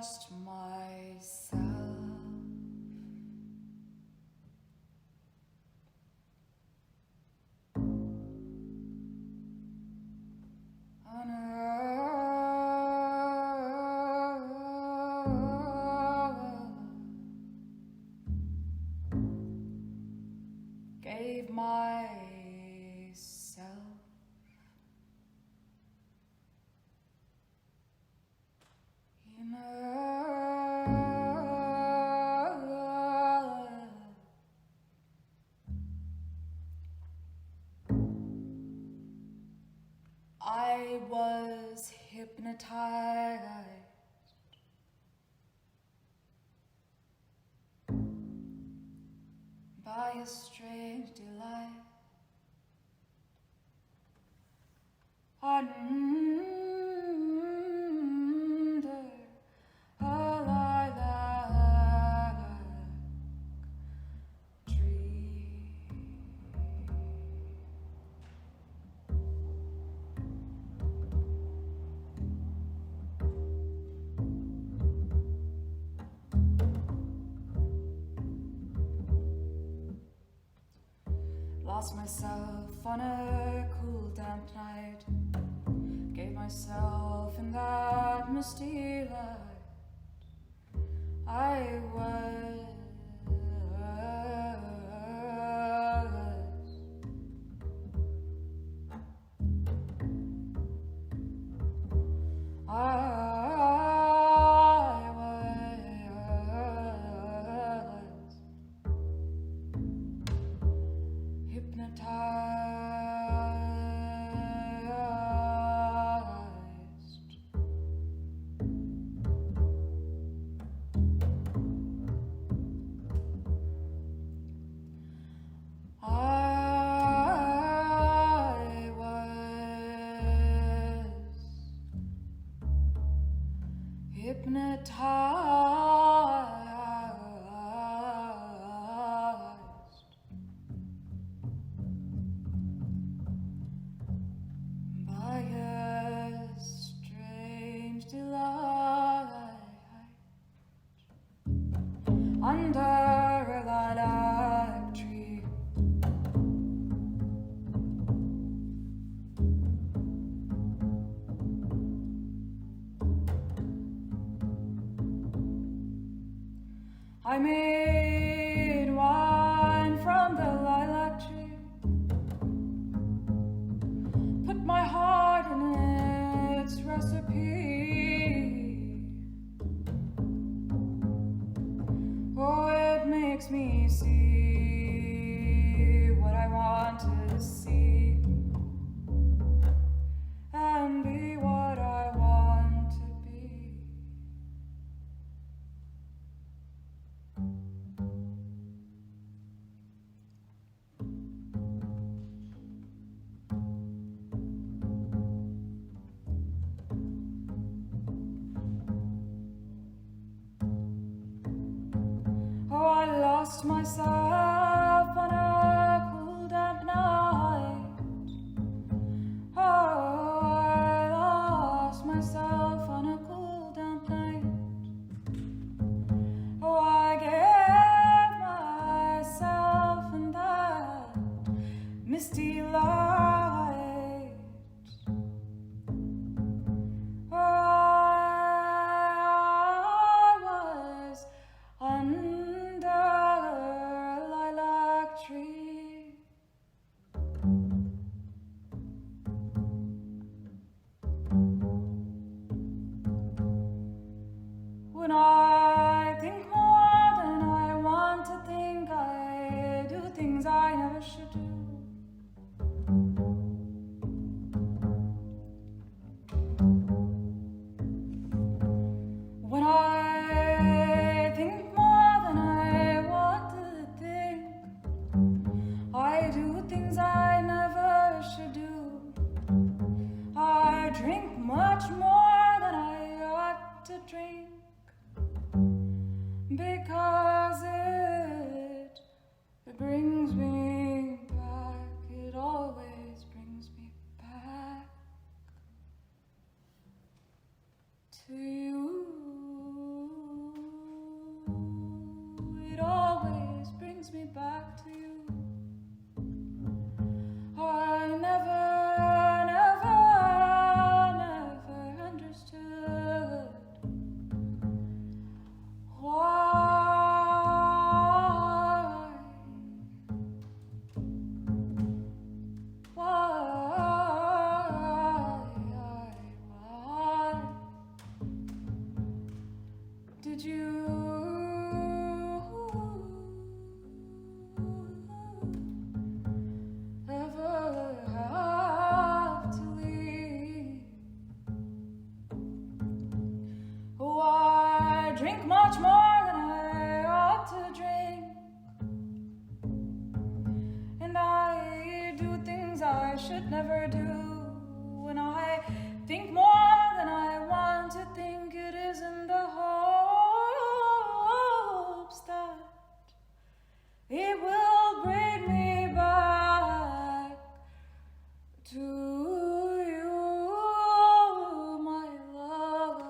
lost myself on gave myself I was hypnotized by a strange delight. Under a lilac tree. Lost myself on a cool, damp night. Gave myself in that misty light. I was hypnotized by a strange delight under a lilac tree. I made wine from the lilac tree, put my heart in its recipe. Oh, it makes me see what I want to see and be what I want to be. Oh, I lost myself on a cool, damp night. Oh, I lost myself on a cool, damp night. Oh, I gave myself in that misty light. Oh, I was under a lilac tree. When I think more than I want to think, I do things I never should do. When I think more than I want to think, I do things I never should do. I drink much more than I ought to drink, because it brings me back. It always brings me back to you. drink much more than I ought to drink. And I do things I should never do. When I think more than I want to think, it is in the hopes that it will bring me back to you, my love.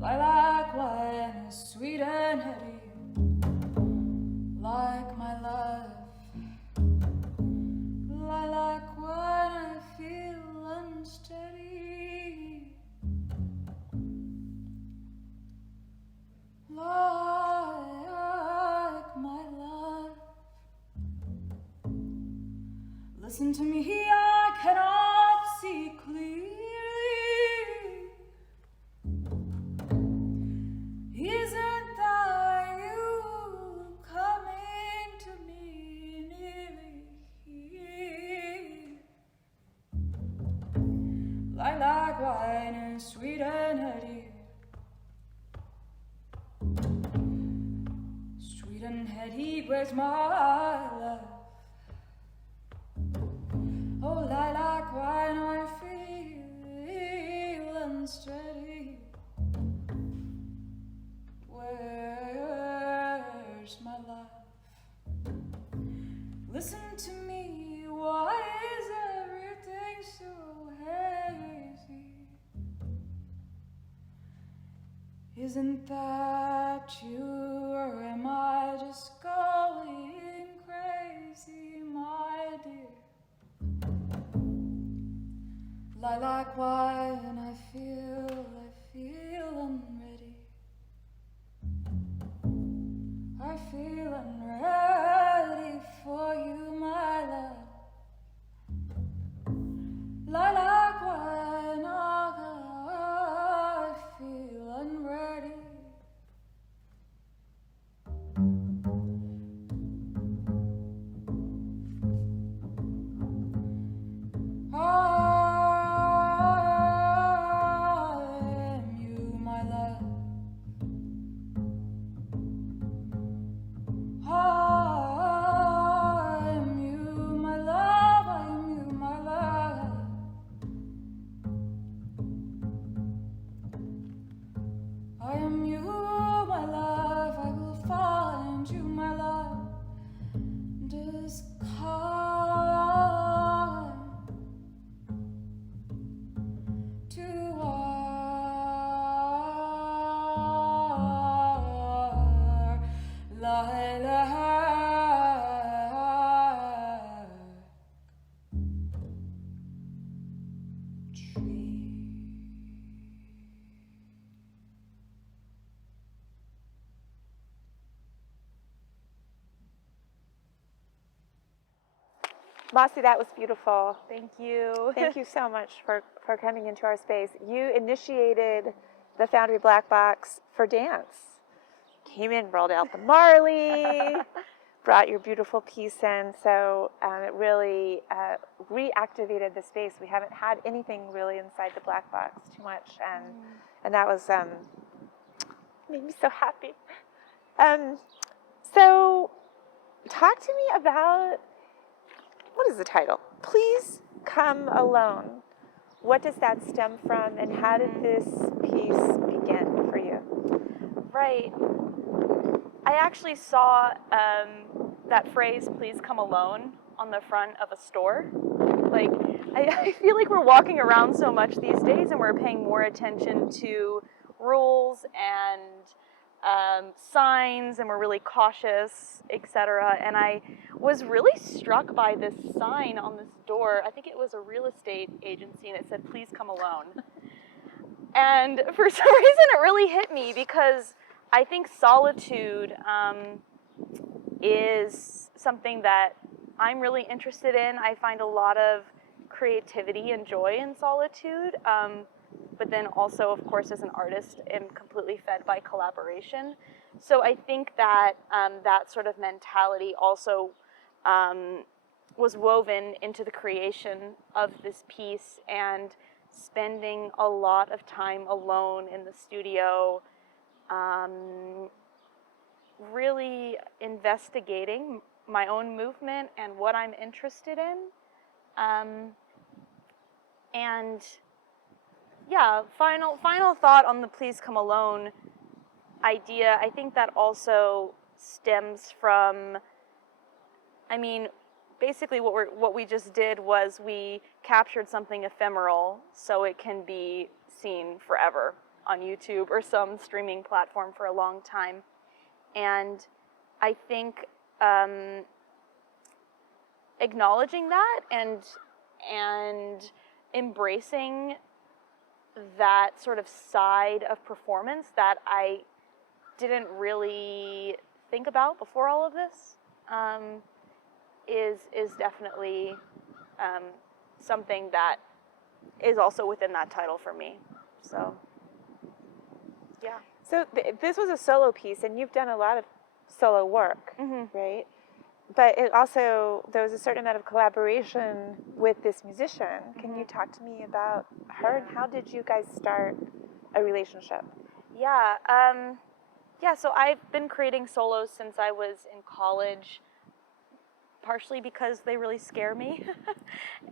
Lilac wine is sweet and heady, like my love. Lilac wine, I feel unsteady, like my love. Listen to me, I cannot see clearly. Isn't that you coming to me nearly? Lilac wine is sweet and heady, sweet and heady, where's my love? Oh, lilac wine, I feel unsteady. Where's my love? Listen to me, why is everything so hazy? Isn't that you, or am I just going crazy, my dear? Lilac wine, I feel unready. I feel unready for you, my love. Lilac wine, I feel unready. I am you, my love. I am you, my love. I am you, my love. I am you, my love. I will find you, my love. Just come to our lilac tree. Mossy, that was beautiful. Thank you. Thank you so much for coming into our space. You initiated the Foundry Black Box for dance. Came in, rolled out the Marley, brought your beautiful piece in. So it really reactivated the space. We haven't had anything really inside the Black Box too much. And that was, made me so happy. So talk to me about, what is the title? Please Come Alone. What does that stem from, and how did this piece begin for you? Right. I actually saw that phrase, please come alone, on the front of a store. Like, I feel like we're walking around so much these days and we're paying more attention to rules and signs, and we're really cautious, etc. And I was really struck by this sign on this door. I think it was a real estate agency, and it said, please come alone. And for some reason it really hit me, because I think solitude is something that I'm really interested in. I find a lot of creativity and joy in solitude. But then also, of course, as an artist, am completely fed by collaboration. So I think that that sort of mentality also was woven into the creation of this piece, and spending a lot of time alone in the studio, really investigating my own movement and what I'm interested in. And yeah, final thought on the Please Come Alone idea. I think that also stems from, I mean, basically what we just did was we captured something ephemeral so it can be seen forever on YouTube or some streaming platform for a long time. And I think acknowledging that and embracing that sort of side of performance that I didn't really think about before all of this is definitely something that is also within that title for me. So, yeah. So this was a solo piece, and you've done a lot of solo work, Mm-hmm. right? But it also, there was a certain amount of collaboration with this musician. Can you talk to me about her, and how did you guys start a relationship? Yeah, so I've been creating solos since I was in college, partially because they really scare me.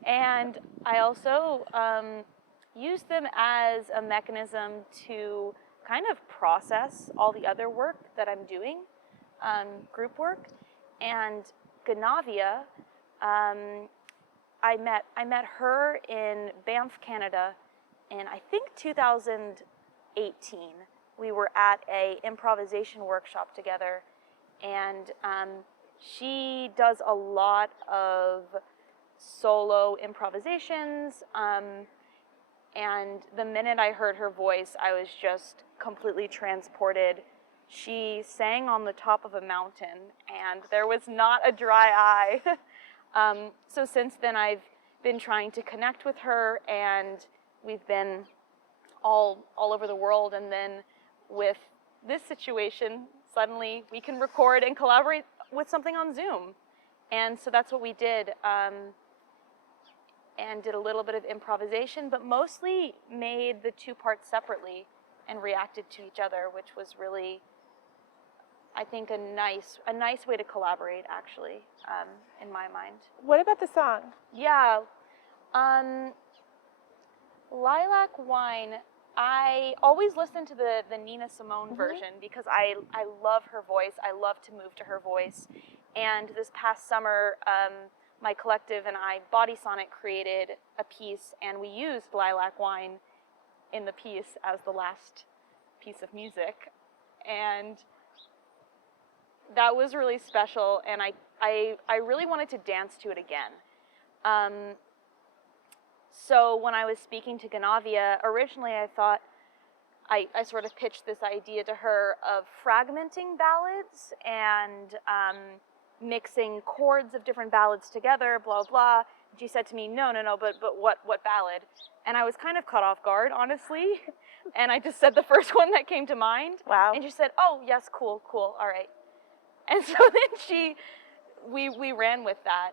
And I also use them as a mechanism to kind of process all the other work that I'm doing, group work. And Ganavya, I met her in Banff, Canada, in I think 2018. We were at a improvisation workshop together, and she does a lot of solo improvisations. And the minute I heard her voice, I was just completely transported. She sang on the top of a mountain, and there was not a dry eye. So since then, I've been trying to connect with her, and we've been all over the world. And then with this situation, suddenly we can record and collaborate with something on Zoom. And so that's what we did, and did a little bit of improvisation, but mostly made the two parts separately and reacted to each other, which was really, I think, a nice way to collaborate, actually, in my mind. What about the song? Yeah, Lilac Wine, I always listen to the Nina Simone version because I love her voice. I love to move to her voice. And this past summer, my collective and I, Body Sonic, created a piece, and we used Lilac Wine in the piece as the last piece of music. And that was really special, and I really wanted to dance to it again. So when I was speaking to Ganavya, originally I thought, I sort of pitched this idea to her of fragmenting ballads and mixing chords of different ballads together, blah, blah. And she said to me, no, but what ballad? And I was kind of caught off guard, honestly. And I just said the first one that came to mind. Wow. And she said, oh, yes, cool, all right. And so then we ran with that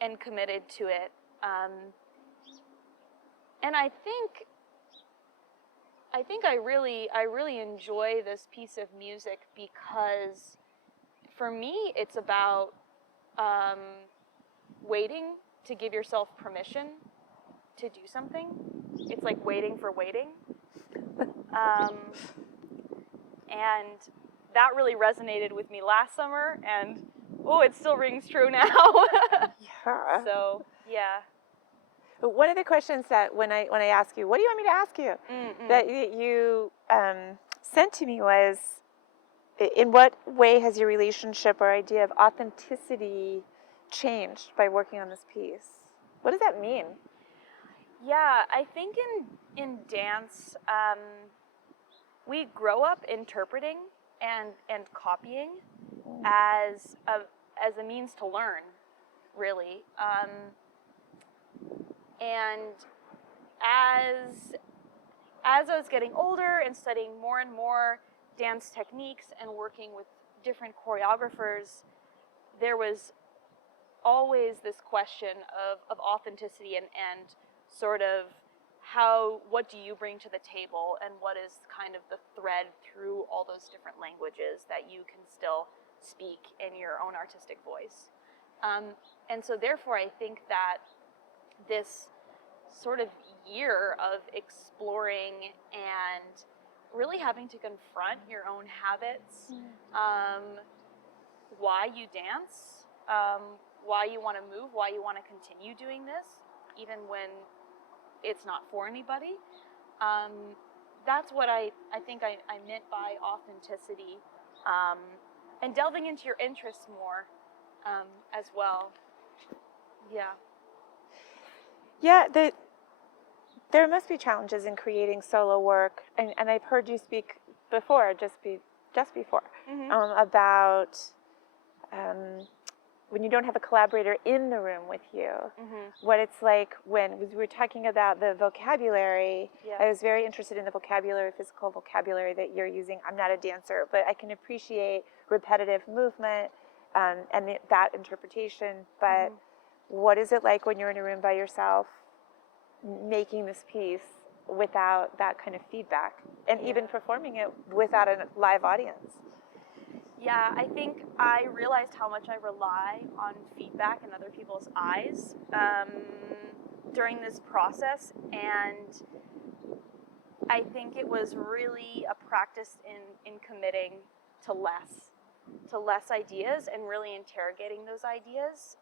and committed to it. And I think I really enjoy this piece of music because for me it's about waiting to give yourself permission to do something. It's like waiting for waiting. And that really resonated with me last summer, and it still rings true now. Yeah. So, yeah. But one of the questions that when I ask you, what do you want me to ask you, that you sent to me was, in what way has your relationship or idea of authenticity changed by working on this piece? What does that mean? Yeah, I think in dance, we grow up interpreting and copying as a means to learn, really. And as I was getting older and studying more and more dance techniques and working with different choreographers, there was always this question of authenticity and sort of what do you bring to the table, and what is kind of the thread through all those different languages that you can still speak in your own artistic voice. And so therefore I think that this sort of year of exploring and really having to confront your own habits, why you dance, why you want to move, why you want to continue doing this, even when it's not for anybody. That's what I think I meant by authenticity, and delving into your interests more as well. Yeah. Yeah, there must be challenges in creating solo work, and I've heard you speak before, just before, about when you don't have a collaborator in the room with you, what it's like when we were talking about the vocabulary. Yeah. I was very interested in the vocabulary, physical vocabulary that you're using. I'm not a dancer, but I can appreciate repetitive movement and that interpretation. But what is it like when you're in a room by yourself making this piece without that kind of feedback, and even performing it without a live audience? Yeah, I think I realized how much I rely on feedback and other people's eyes during this process, and I think it was really a practice in committing to less ideas and really interrogating those ideas.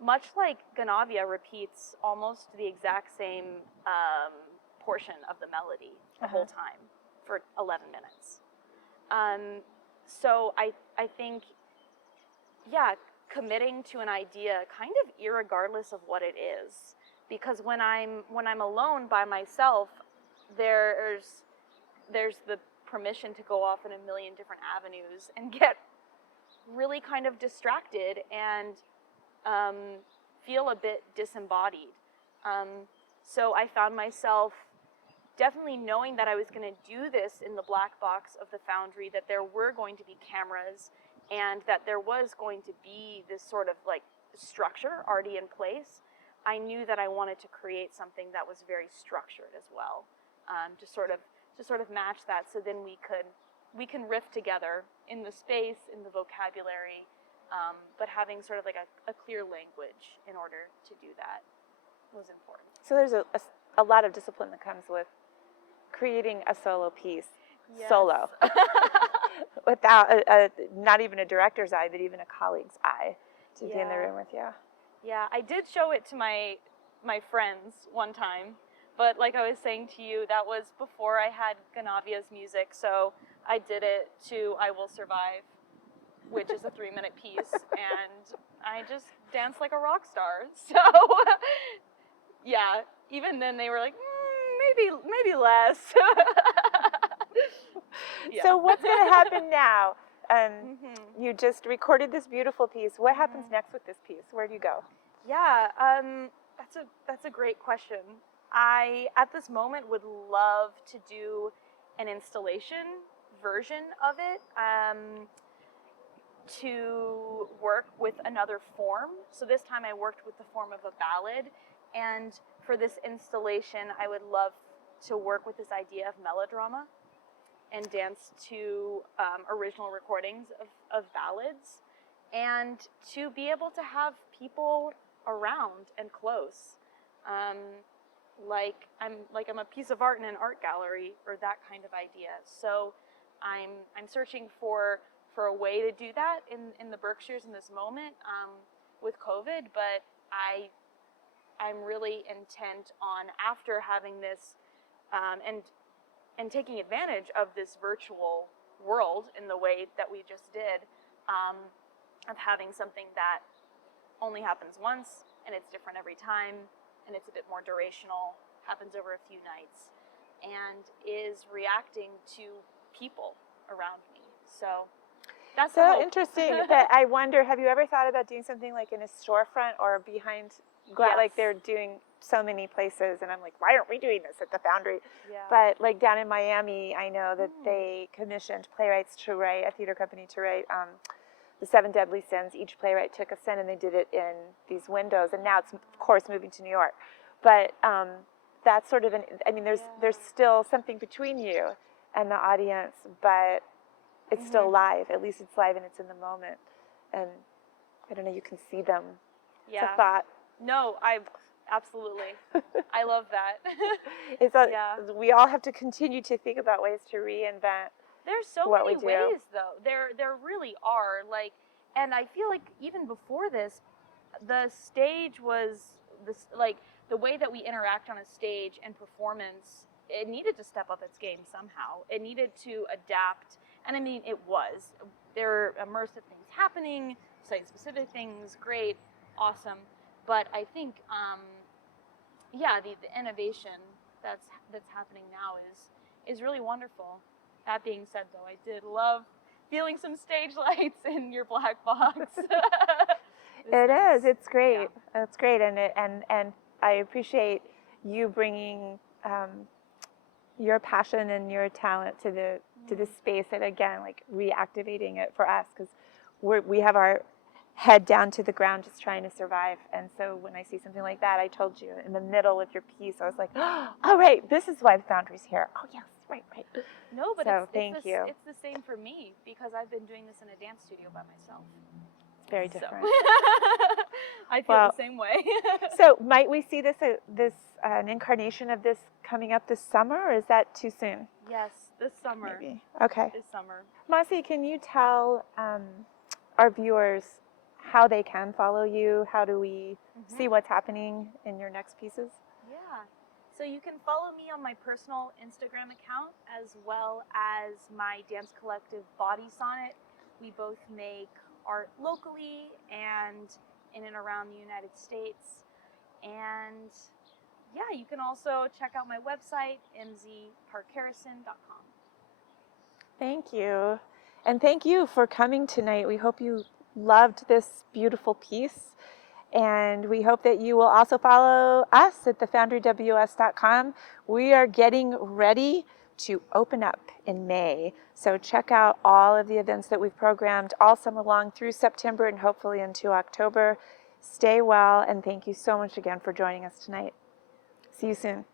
Much like Ganavya repeats almost the exact same portion of the melody the whole time for 11 minutes. So I think, yeah, committing to an idea kind of irregardless of what it is, because when I'm alone by myself, there's the permission to go off in a million different avenues and get really kind of distracted and feel a bit disembodied. So I found myself definitely knowing that I was going to do this in the black box of the Foundry, that there were going to be cameras, and that there was going to be this sort of like structure already in place. I knew that I wanted to create something that was very structured as well, to sort of match that. So then we can riff together in the space, in the vocabulary, but having sort of like a clear language in order to do that was important. So there's a lot of discipline that comes with creating a solo piece, solo, without not even a director's eye, but even a colleague's eye to be in the room with you. Yeah, I did show it to my friends one time, but like I was saying to you, that was before I had Ganavya's music, so I did it to I Will Survive, which is a 3-minute piece, and I just danced like a rock star. So yeah, even then they were like, maybe less. Yeah. So what's going to happen now? You just recorded this beautiful piece. What happens next with this piece? Where do you go? Yeah, that's a great question. I, at this moment, would love to do an installation version of it, to work with another form. So this time I worked with the form of a ballad, and for this installation I would love to work with this idea of melodrama and dance to original recordings of ballads, and to be able to have people around and close, like I'm a piece of art in an art gallery, or that kind of idea. So I'm searching for a way to do that in the Berkshires in this moment with COVID, but I'm really intent on, after having this and taking advantage of this virtual world in the way that we just did, of having something that only happens once and it's different every time and it's a bit more durational, happens over a few nights, and is reacting to people around me. So that's so interesting. That I wonder, have you ever thought about doing something like in a storefront or behind glass? Like they're doing so many places, and I'm like, why aren't we doing this at the Foundry? Yeah. But like down in Miami, I know that they commissioned playwrights to write, a theater company to write the 7 Deadly Sins. Each playwright took a sin, and they did it in these windows, and now it's of course moving to New York. But that's sort of I mean, there's still something between you and the audience, but it's still live. At least it's live and it's in the moment. And I don't know, you can see them. Yeah. It's a thought. No, absolutely. I love that. We all have to continue to think about ways to reinvent. There's so many ways, though. There really are. Like, and I feel like even before this, the stage was this, like, the way that we interact on a stage and performance, it needed to step up its game somehow. It needed to adapt. And I mean, it was. There were immersive things happening, site-specific things, great, awesome. But I think, the innovation that's happening now is really wonderful. That being said, though, I did love feeling some stage lights in your black box. It is. It's great. Yeah. It's great, and I appreciate you bringing your passion and your talent to the space, and again, like reactivating it for us, because we have our head down to the ground just trying to survive. And so when I see something like that, I told you in the middle of your piece, I was like, oh right, this is why the Foundry's here. Oh yes, right. No, but so thank you. It's the same for me, because I've been doing this in a dance studio by myself. It's very different. So. I feel the same way. So might we see an incarnation of this coming up this summer, or is that too soon? Yes, this summer. Maybe. Okay. This summer. Mossy, can you tell our viewers how they can follow you? How do we see what's happening in your next pieces? Yeah. So you can follow me on my personal Instagram account, as well as my dance collective Body Sonnet. We both make art locally and in and around the United States. And yeah, you can also check out my website, mzparkharrison.com. Thank you. And thank you for coming tonight. We hope you loved this beautiful piece. And we hope that you will also follow us at thefoundryws.com. We are getting ready to open up in May. So check out all of the events that we've programmed all summer long through September and hopefully into October. Stay well, and thank you so much again for joining us tonight. See you soon.